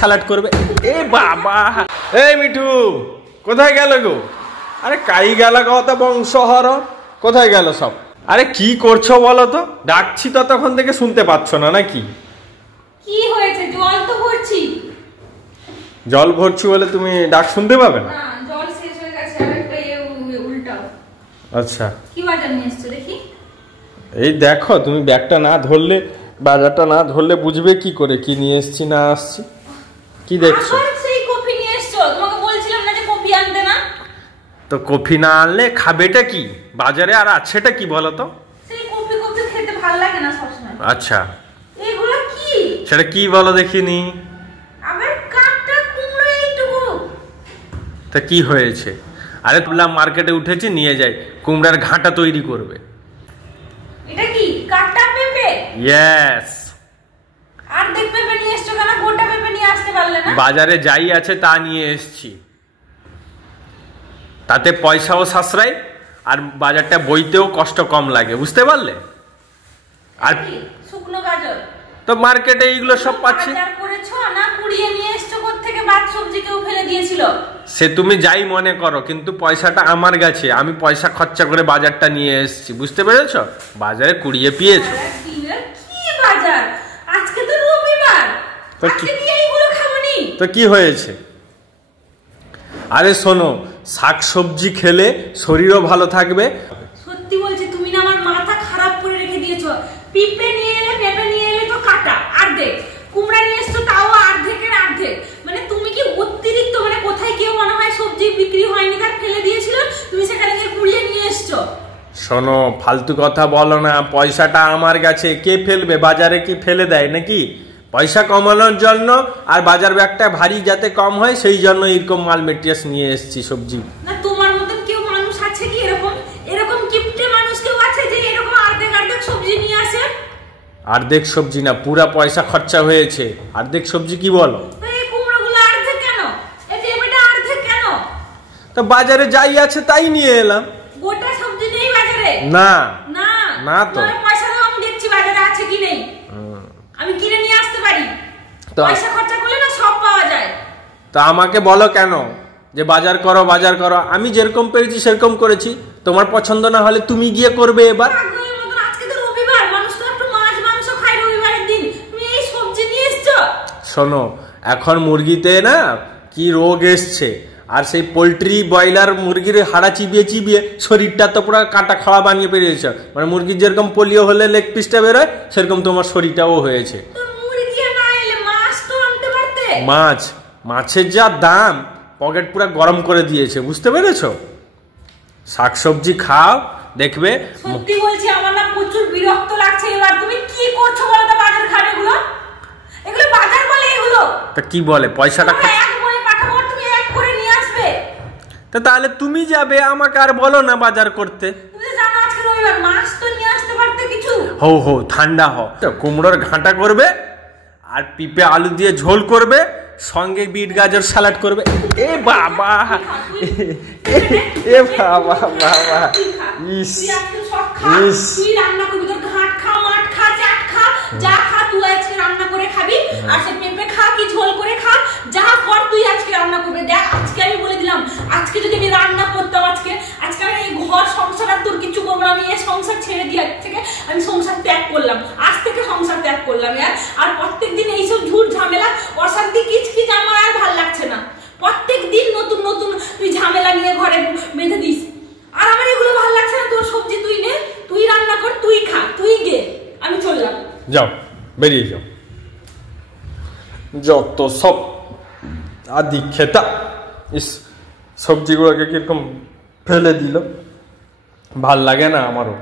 Salad করবে। এ বাবা, এই মিঠু কোথায় গেল গো? আরে কাই গেল কথা বংশহর, কোথায় গেল সব? আরে কি করছো বলো তো? ডাকছি তো তখন থেকে শুনতে পাচ্ছ না নাকি? কি হয়েছে? জল তো ভরছি। জল ভরছি বলে তুমি ডাক শুনতে পাবে না? না, জল শেষ হয়ে গেছে, আরেকটা উল্টাও। আচ্ছা, কি বাজার নিয়ে এসছো দেখি? এই দেখো, তুমি ব্যাগটা না ধরলে, বাজারটা না ধরলে বুঝবে কি করে কি নিয়ে এসছি না আসছি? কি দেখছো? আবার সেই কফি নিয়ে এসছো? তোমাকে বলছিলাম না যে কফি আনতে না? তো কফি না আনলে খাবেটা কি? বাজারে আর আছেটা কি বলো তো? সেই কফি কফি খেতে ভালো লাগে না সবসময়। আচ্ছা, এগুলো কি? সেটা কি বলো দেখিনি? আবার কাঠটা কুমড়ো এইটুকু। তা কি হয়েছে? আরে তুললাম মার্কেটে উঠেছি, নিয়ে যাই, কুমড়ার ঘাঁটা তৈরি করবে। এটা কি কাঠটা পেঁপে? ইয়েস। আর দেখ পেঁপে নিয়ে এসছো কেন? গোটা পেঁপে নিয়ে আসতে পারলে না? বাজারে যাই আছে তা নিয়ে এসছি, তাতে পয়সাও সাশ্রয় আর বাজারটা বইতেও কষ্ট কম লাগে, বুঝতে পারলে? আর শুকনো গাজর তো মার্কেটে এইগুলো সব পাচ্ছি। বাজার করেছো না কুড়িয়ে নিয়ে এসছো কোত্থেকে? বাদ সবজি কেউ ফেলে দিয়েছিল? সে তুমি যাই মনে করো, কিন্তু পয়সাটা আমার কাছে, আমি পয়সা খরচা করে বাজারটা নিয়ে এসেছি, বুঝতে পেরেছো? বাজারে কুড়িয়ে পেয়েছো। কি বাজার? আজকে তো রবিবার, আজকে কি এইগুলো খাবনি? তো কি হয়েছে? আরে শোনো, শাকসবজি খেলে শরীরও ভালো থাকবে। সত্যি বলছি, তুমি না আমার মাথা খারাপ করে রেখে দিয়েছো। পেঁপে নিয়ে এলে, পেঁপে নিয়ে এলে তো কাটা অর্ধেক, কুমড়া নিয়ে এসছো তাও অর্ধেকের অর্ধেক। মানে তুমি কি অতিরিক্ত, মানে কোথায় কেউ মনে হয় সবজি বিক্রি হয়নি তার ফেলে দিয়েছিল, তুমি সেখানে গিয়ে কুড়িয়ে নিয়ে এসছো। শোনো, ফালতু কথা বলো না, পয়সাটা আমার কাছে, কে ফেলবে? বাজারে কি ফেলে দেয় নাকি? পয়সা কমানোর জন্য আর বাজার ব্যাগটা ভারী যাতে কম হয় সেই জন্য এরকম মাল মেটেরিয়ালস নিয়ে এসেছি, সবজি। না তোমার মতন কেউ মানুষ আছে কি এরকম? এরকম কিপটে মানুষ কেউ আছে যে এরকম অর্ধেক অর্ধেক সবজি নিয়ে আসে? অর্ধেক সবজি না, পুরা পয়সা খরচা হয়েছে। অর্ধেক সবজি কি বলো? এই কুমড়োগুলো অর্ধেক কেন? এই পেঁপেটা অর্ধেক কেন? তো বাজারে যাই আছে তাই নিয়ে এলাম। গোটা সবজি নেই বাজারে? না না না, তো পয়সা দাও, আমি দেখছি বাজারে আছে কি নেই। আমি কিনে নিয়ে আসতে পারি, পয়সা খরচা করলে না সব পাওয়া যায়। তা আমাকে বলো কেন যে বাজার করো বাজার করো? আমি যেরকম পেরেছি সেরকম করেছি, তোমার পছন্দ না হলে তুমি গিয়ে করবে এবার। আজকে তো রবিবার, মানুষ তো একটু মাছ মাংস খায় রবিবারের দিন, তুমি এই সবজি নিয়ে এসছো? শোনো, এখন মুরগিতে না কি রোগ এসছে, আর সেই পোলট্রি ব্রয়লার মুরগির হাড়া চিবিয়ে চিবিয়ে শরীরটা তো পুরো কাটা খাওয়া বানিয়ে পেরিয়েছে। মানে মুরগির যেরকম পোলিও হলে লেগ পিসটা বেরোয়, সেরকম তোমার শরীরটাও হয়েছে। মাছের যা দাম, পকেট পুরো গরম করে দিয়েছে, বুঝতে পেরেছো? শাকসবজি খাও, দেখবে। সত্যি বলছি, আমার না প্রচুর বিরক্ত লাগছে এবার। তুমি কি করছো বলো তো? বাজার খাবে এগুলো, এগুলো বাজার বলে? এগুলো তা কি বলে? পয়সাটা এক বলে পাঠাবো, তুমি এক করে নিয়ে আসবে। তা তাহলে তুমি যাবে, আমাকে আর বলো না বাজার করতে। তুমি জানো আজকে রবিবার, মাছ তো নিয়ে আসতে পারতে কিছু। হো ঠান্ডা হও, কুমড়োর ঘাঁটা করবে আর পিঁপে আলু দিয়ে ঝোল করবে, সঙ্গে বিট গাজর সালাড করবে। এ বাবা, এ বাবা বাবা, ইস ইস। তুই রান্না করবি, তোর ঘাট খা, মাঠ খা, চাট খা, যা খা তুই আজকে রান্না করে খাবি। আর সে পেঁপে খা কি ঝোল করে খা, যা কর তুই আজকে রান্না করবি। দেখ আজকে আমি বলে দিলাম, আজকে যদি আমি রান্না করতাম, আজকে আমি এই ঘর সংসার আর তোর কিছু করবো না। আমি এই সংসার ছেড়ে দিয়ে আজ থেকে আমি সংসার ত্যাগ করলাম, আজ থেকে সংসার ত্যাগ করলাম। আর প্রত্যেক দিন এইসব ঝুট ঝামেলা অশান্তি কিচকিচ আমার আর ভাল লাগছে না। প্রত্যেক দিন নতুন নতুন তুই ঝামেলা নিয়ে ঘরে বেঁধে দিস, আর আমার এগুলো ভাল লাগছে না। তোর সবজি তুই নে, তুই রান্না কর, তুই খা, তুই গে, আমি চললাম। যাও, বেরিয়ে যাও। যত সব আদি খেতা, ইস সবজিগুলোকে কিরকম ফেলে দিল, ভাল লাগে না আমারও।